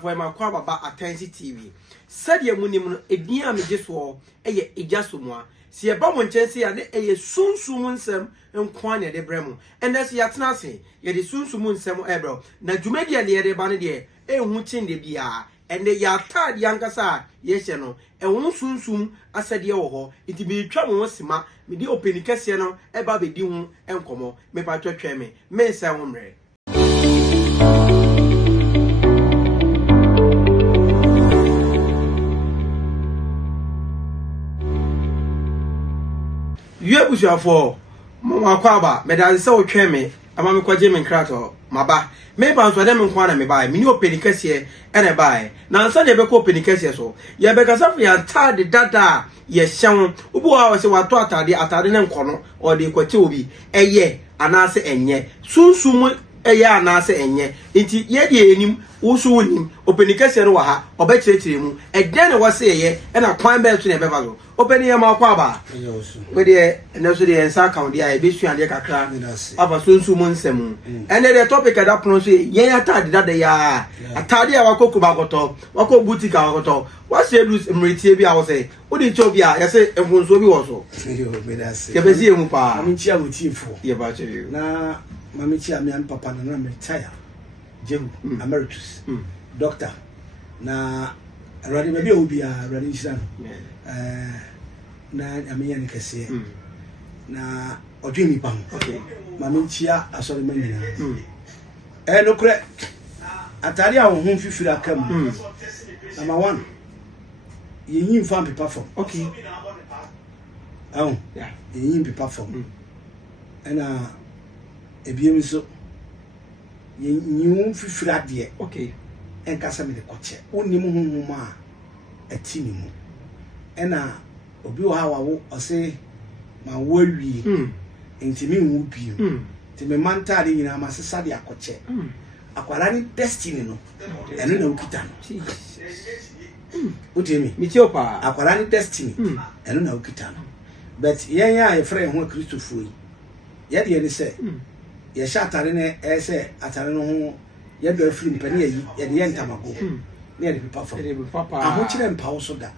For my Kwaba Attention TV. Said ye munim a dear me just war, a just one. See a bomb chance and a soon summon some and quania de bremo. And that's yet nothing, yet is soon summon some ebro. Na Jumedia near the banadier, a wooting de bia, and the yard younger side, yes, you know, and one soon, I said, yo, it be trouble once ma, me the open Cassiano, a baby doom and como, me patro treme, men sound. You push your for Mama Kwaba, Madame so treme, a mamma kwa Jim and Crato, Maba. Maybe I'm for them and Kwana me buy, me no penny cashier, and I buy. Now Sunday beko penny cashier so. Ya because of your tired data, yes, shown, Ubu was a water, the Atarian corner, or the Quatubi, a ye, and I say, and ye, soon, a ya, and I say, and ye, into ye, him, Usu him, open the cashier, or bet him, and then I was say, ye, and I climb back to the Bevago. Open your mouth, with the nursery and Sakon, the Ibisu and the Kakra, of a soon summon semu. And then the topic at that pronounce, ye, I tied that they are a tardy our cocobagoto, Wako boutique our what's your loose and retibia? I will say, what did Tobia? I say, and won't be also. The Bezia Mupa, Mamichia with you for your battery. Now, Mamichia, me and Papa, and I'm retired. Jim, Emeritus, Doctor. Now, ready, maybe will be a ready son. Na amenya nikase na odwini pam okay mama nchia asori manyina no kure atari a wo hu fifira kam number 1 yenyin fan paper form okay yeah yenyin paper form na ebiem so yenyin fifira de okay enkasa me de koche onim hu ma atini mu ena obi o hawa wo ose ma wo wi ntimi wu bi ti me manta de nyina ma sesa de akoche akwara ni destiny no eno na ukita no utemi mi ti opa akwara ni destiny eno na ukita no but yen ya e frɛ ho Christopher yi ye de ni se ye sha atare ne e se atare no ho ye do afiri mpani yi ye de yen tamago ne ye de papa aho kire mpa wo so da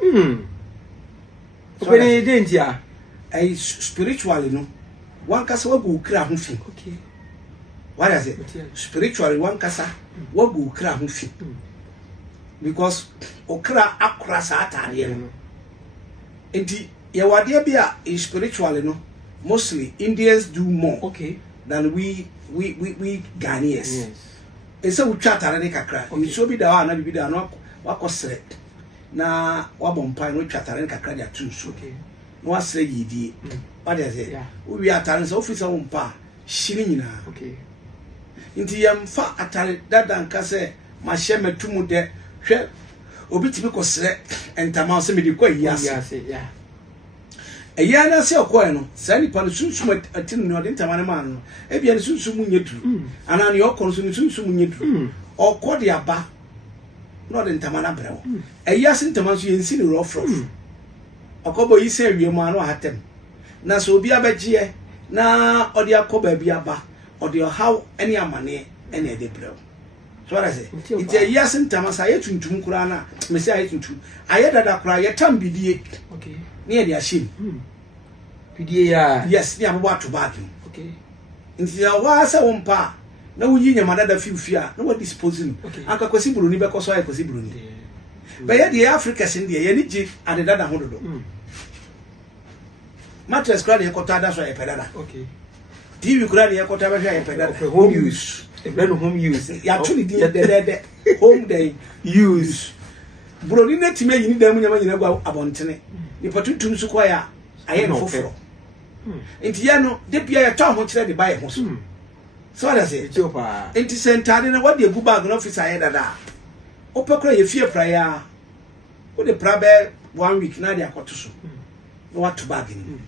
Open danger, a spiritually no one cassa will go crack fi. Okay. What is it? Spiritually one cassa will go crack fi. Because okra across Atalian. Indeed, your idea is spiritually no. Mostly Indians do more than we Ghanaians. Yes. And so we chat and make a crack. We should be the one and be the no what was na wabompa no twatare nka kra tu so no asre yidi what is it we atare so officer wompa shiri nyina nti yamfa atare dada nka se ma hye metumu de hwe obi tibi kosre entama so medi kwa yase eya na se okoe no sani pa no sunsum atinu no de entama ne man no e bia ne sunsum nyeduru ana ne okon so ne sunsum nyeduru okode aba no de ntamana brewo eya se ntama so yensi ni rofrof akobo yi se wie mu anu hatem na so obi abagye na odi akoba bi aba odi how any amane ene de brewo so what I say it eya se ntama sa yetuntum kura na me se ayetuntum ayedada kura yetam bidie okay ne ye de ahim bidie ya yes ne ababo atobag okay nti ya wa se wompa na wuyi nyamada da fiufia na wa disposing anka kwasi buruni be koso ay kwasi buruni be ye de Africa sin de ye ni ji adeda da hododo mattress kra de kota da so ye pedada okay TV kra de kota ba ye pedada home use e be no home use ya tuni di de home day use buruni na time yin da mu nyama nyina gwa abontene ni patutum su kwa ya aye no foforo enti ya no de bia ya ta ho kire de ba ye ho so so what I say enti sentade na what the go bag no officer here dada opekra ye fie prayer wo de prabe 1 week na de akoto so no what to bag ni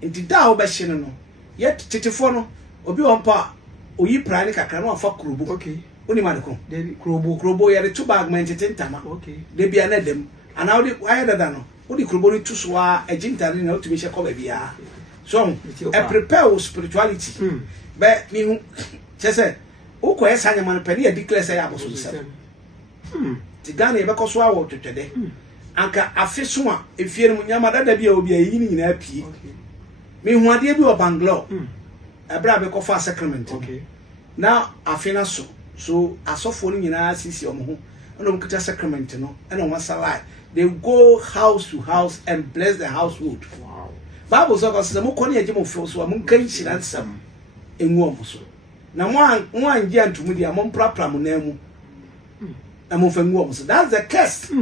enti da wo be hye no ye tetefo no obi won oyi prayer ni kakra no afa krobo okay oni ma ne ko de krobo ye de to bag man tetentama okay de bia na dem ana wo de aye dada no wo de krobo ni to so a agintare na otumi hye ko ba bia so prepare spirituality but me chese uko esa nyama no pedi declare say aboso se ti Ghana e be ko so awo twetwede anka afi so a efie no nyama dada bia obi ayi ni nyina pie me hu ade bi o Bangalore abra be ko fa Sacramento now afina so asofo ni nyina sisi omo ho na mo kita Sacramento no na won salai they go house to house and bless the household. Wow. Bible says mo ko ni eje mo fo so mo kan hira nsam enwu omo so na mo anje antumu dia mo prapra mo na mu na mo fa enwu omo so that's the curse.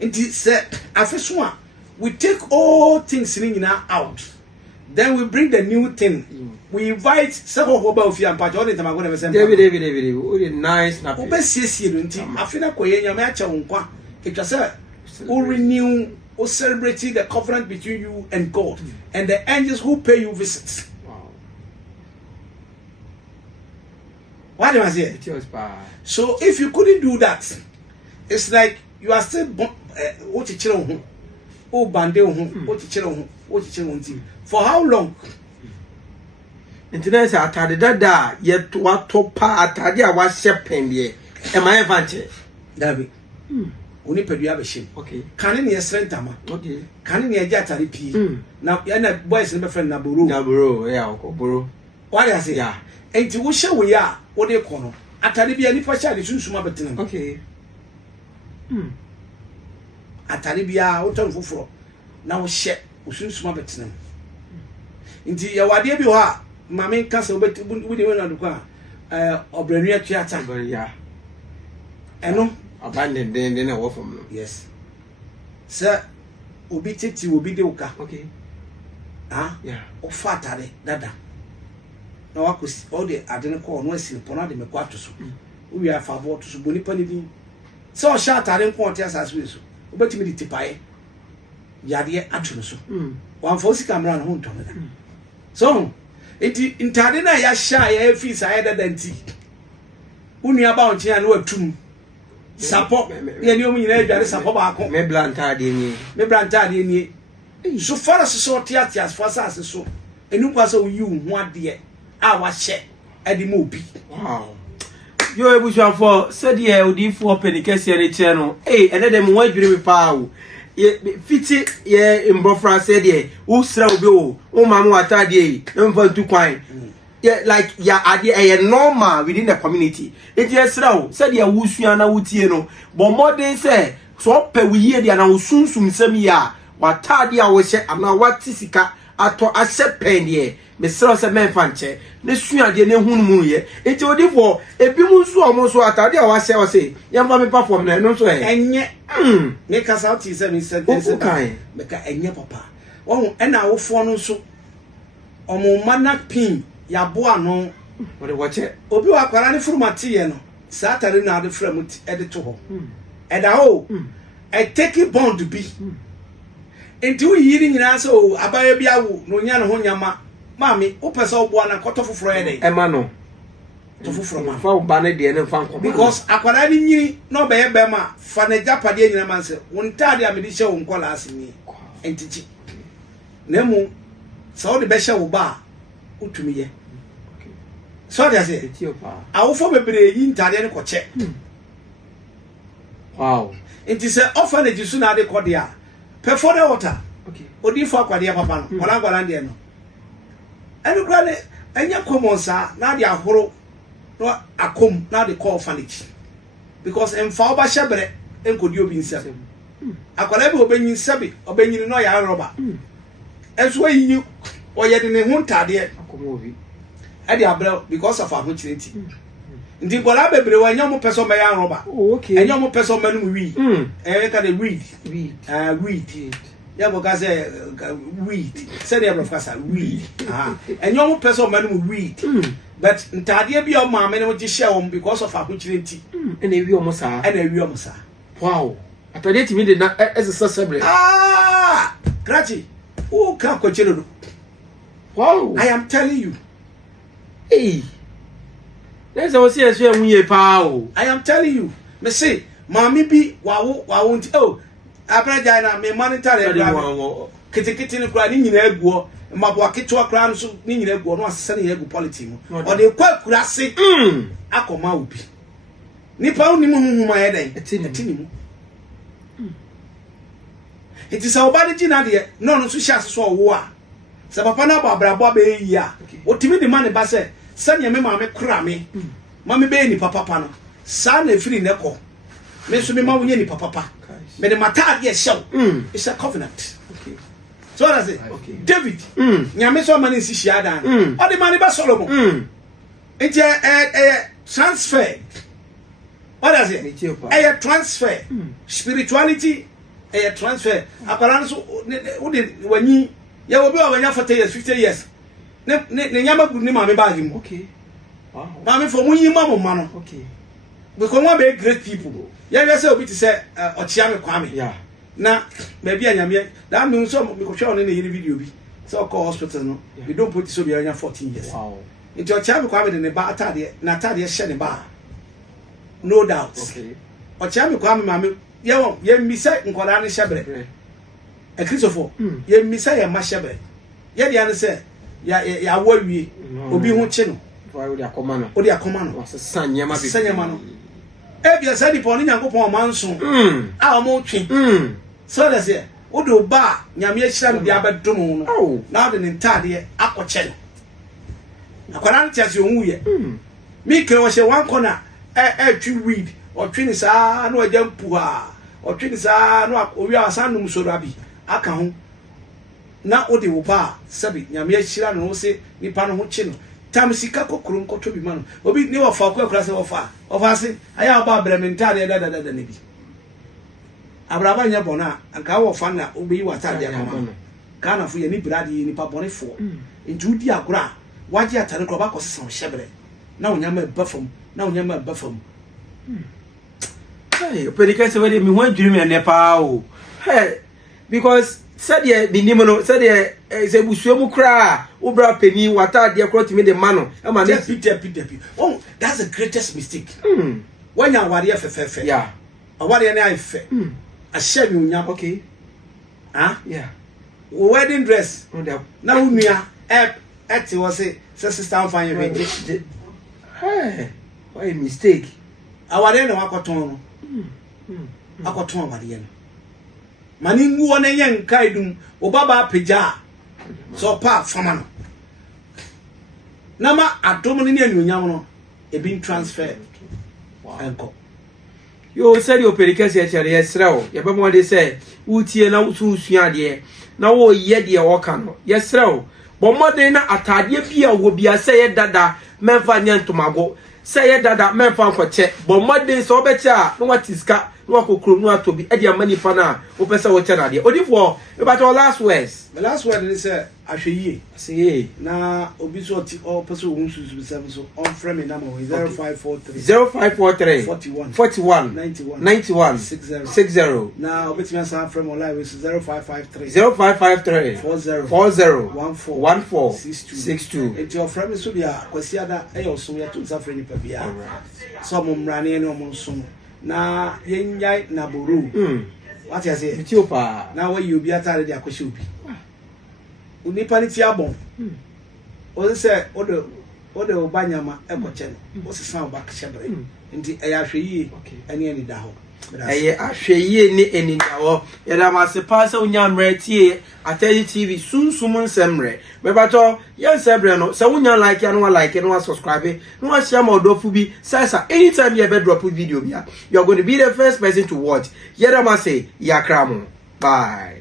It is afeso a we take all things ni nyina out. Then we bring the new thing. We invite several hoba of you and patch all the time. David, oh, nice. Obesiesie no nti afina koye nyame acha wonkwa. It was who renew or celebrating the covenant between you and God and the angels who pay you visits. Wow. What am I saying? So if you couldn't do that, it's like you are still what you children oh bande what you children for how long? Internet atade dada yet what topa atade a wa shepen de e ma evante David oni pedua be shim okay kan ne yesrentama okay kan ne eja atare pi na na boys ne be friend na boro yeah okoboro what I say yeah enti wo hye wo ya wo de kono atare bia nipa sha de sunsuma betenam okay atare bia wo ton foforo na wo hye wo sunsuma betenam enti ya wade bi ho a mame kasa wo de wona do kwa obranua tuata yeah eno abandon then I work from yes sir obi titi obi de uka okay yeah o fatare dada na wakosi all the adene ko no asi pona de mekwa to so we are favor to so boni pani din so o sha atare ko oti asase so obetimi di tipae yade atu no so wan fosi camera no hunto na so enti intade na ya sha ya fi sa ya dada nti unua ba onche ya no atum Sapo, ye ni omu nyina adware sapo ba ko. Me blanta de ni. So far as so tiatias for as so. Enu kwa so yi hu ade a wa hye ade mo bi. Wow. Yo ebusuan for said ye odifo penikese ne che no. Ene dem wan adwire me pa o. Ye fiti ye mbofra said ye wo sra obi o. Wo ma mo atade yi. Na mfa ntu kwan. Yeah, like a normal within the community. It is raw, said ya wusuana wutie no. But more than say, so pe we hear the na usunsum sem ya. Watadi a we she na watisika ato ashe pen ye. Me sra se men fanche. Ne sua de ne hunu mu ye. Enti odi for ebi mu so omo so atade a wa she o say. Yamfa me perform na no so e. Enye. Me kasa out is me said this. Me ka enye papa. Wo e na wo fo no so. Omo mana pin ya boa no what the watch it obi wa kwara ne furumati ye no satare na de framuti e de to ho e da ho e take bond bi enti wo yiri nyina so abaye bia wo no nya ne ho nyama mami wo pese wo boa na koto foforo ye de e ma no to foforo ma fa wo ba ne de ne fa nko because akwara ni nyiri no be ye be ma fa ne japade nyina man se wo ntade amedi hye wo nkola asini entichi na mu so de be hye wo ba utumi ye so they say awofo bebre yi ntade ne koche wow it is orphanage so na de kodia pay for the water okay odi fo akwade papa no wala gwala de no enu kra ne enya common sa na de ahoro no akom na de call orphanage because em fa oba shebre enkodi obi nsem akwala be obenyi nsabe obenyi no ya roba enso yi oyede ne hu ntade akomovi ade abra because of ahochinity ndi gola bebre wa nyom person be yan roba okay enyom person manu wi ka de weed ya go ka say weed say the abra fasa weed enyom person manu weed but ntade bi o ma me ne mo ji share won because of ahochinity ene wi omo sa wow atade ti mi de na sesebre grachi o ka kwachelo wow I am telling you let's see as we pa I am telling you me say mami bi wawo nti abraja na me monitor e bra kitikiti ni kura ni nyina aguo mabo aketo akra no so ni nyina aguo no asese ne agu politics o de kwa kura se akoma obi nipa oni mu honhom ayeden etini mu it is our body gina de no so hia so owo a se papa na abrabo be yi a otimi de man ba se sanya me ma me kura me ma me be ni papa no sa na firi ne ko me so me ma wonye ni papa me de mata de show it's a covenant. So that's it. David nyame so man nsi hia dan o de man ba Solomon it's a transfer. What does it? A transfer. Spirituality a transfer. Apparently, so when you will be over 40 years, 50 years. Never good name, I'm bag him. Okay. Mammy, for when you mamma, man. Okay. Because one very great people. Yeah, yes, I'll be to say, Ochiame Kwame. Yeah. Now, maybe I am here. That means some because shown in the video. So called hospital. No, we don't put so we are 14 years. Wow. Into a child Kwame in the bar, Natalia Shannon bar. No doubt. Okay. Ochiame Kwame, mammy. Ye misa nkwara ne shebre e Christopher ye misa ye ma shebre ye de ane se ya wawie obi hu chi no o de akoma no sanya ma no e bia sa di pon nyankopon manso a o mo twi so that's it o do ba nyame ahira no dia bedom no na o de ntade akoche no akwara ntiase onwu ye mi ke wo she one corner twi weed o twi ni sa na o jampu ha o twi ni sa na o wi asanum sorabi aka ho na o de wo ba sabi nyame ahira no se nipa no ho chi no tam sika kokoro nkoto bi ma no obi ni wo fa akura se wo fa se aya ba brementade da ne bi abraba nya bona anka wo fa na obi wa tade akoma kana fo ye ni brade ni pa bone fo nti udi agora waje atare ko ba ko sesa shebre na onyama ba fam hey opedika se we mi ho adwiri me ne pa o hey because said ye binimo no said ye se busuo mu kra obra pani wata de kro timi de mano e ma ne pipi oh that's the greatest mistake when you are fefe yeah aware ne ai fe a share mi unya okay yeah wedding dress na unua eti wo se sister fine we hey why a mistake aware ne wakoton no akoton aware no mani nguo na yen kaidum obaba peja so pa fama no na ma adom ne anuonyam no e bin transfer enko yo said your perikasi a chere yesrew ye bemo de say utie na usua de na wo ye de wo ka no yesrew bommode na atade bia wo bia say ye dada memfa nyantomago say ye dada memfa nkoche bommode so obeche a no watiska no akokro no atobi e de amani pa na wo pese wo che na de odifo e ba to last words the last word is ahweye say na obi so ti o pese wo nsusu bisem so on frame me number 0543 41 91 60 na obetimi asa frame online with 0553 40 14 62 it your frame so bia kwasiada e yo so ya to sa frame pa bia so mo mrane ne o mo so na yenyai na boru what you say Ethiopia na we you be atare dia kwese obi unipa ni ti abon o se odo obanyama ekoche no o se san back shebre nti eya hweye ene ani da ho eye ahweye ni eni da ho ye da ma se pa se unya mre tie Atayi TV sunsum nsemre me bato ye nsebre no se unya like ya no like no subscribe no share my odofu bi sasa anytime you be drop video bia you are going to be the first person to watch ye da ma say yakramo bye.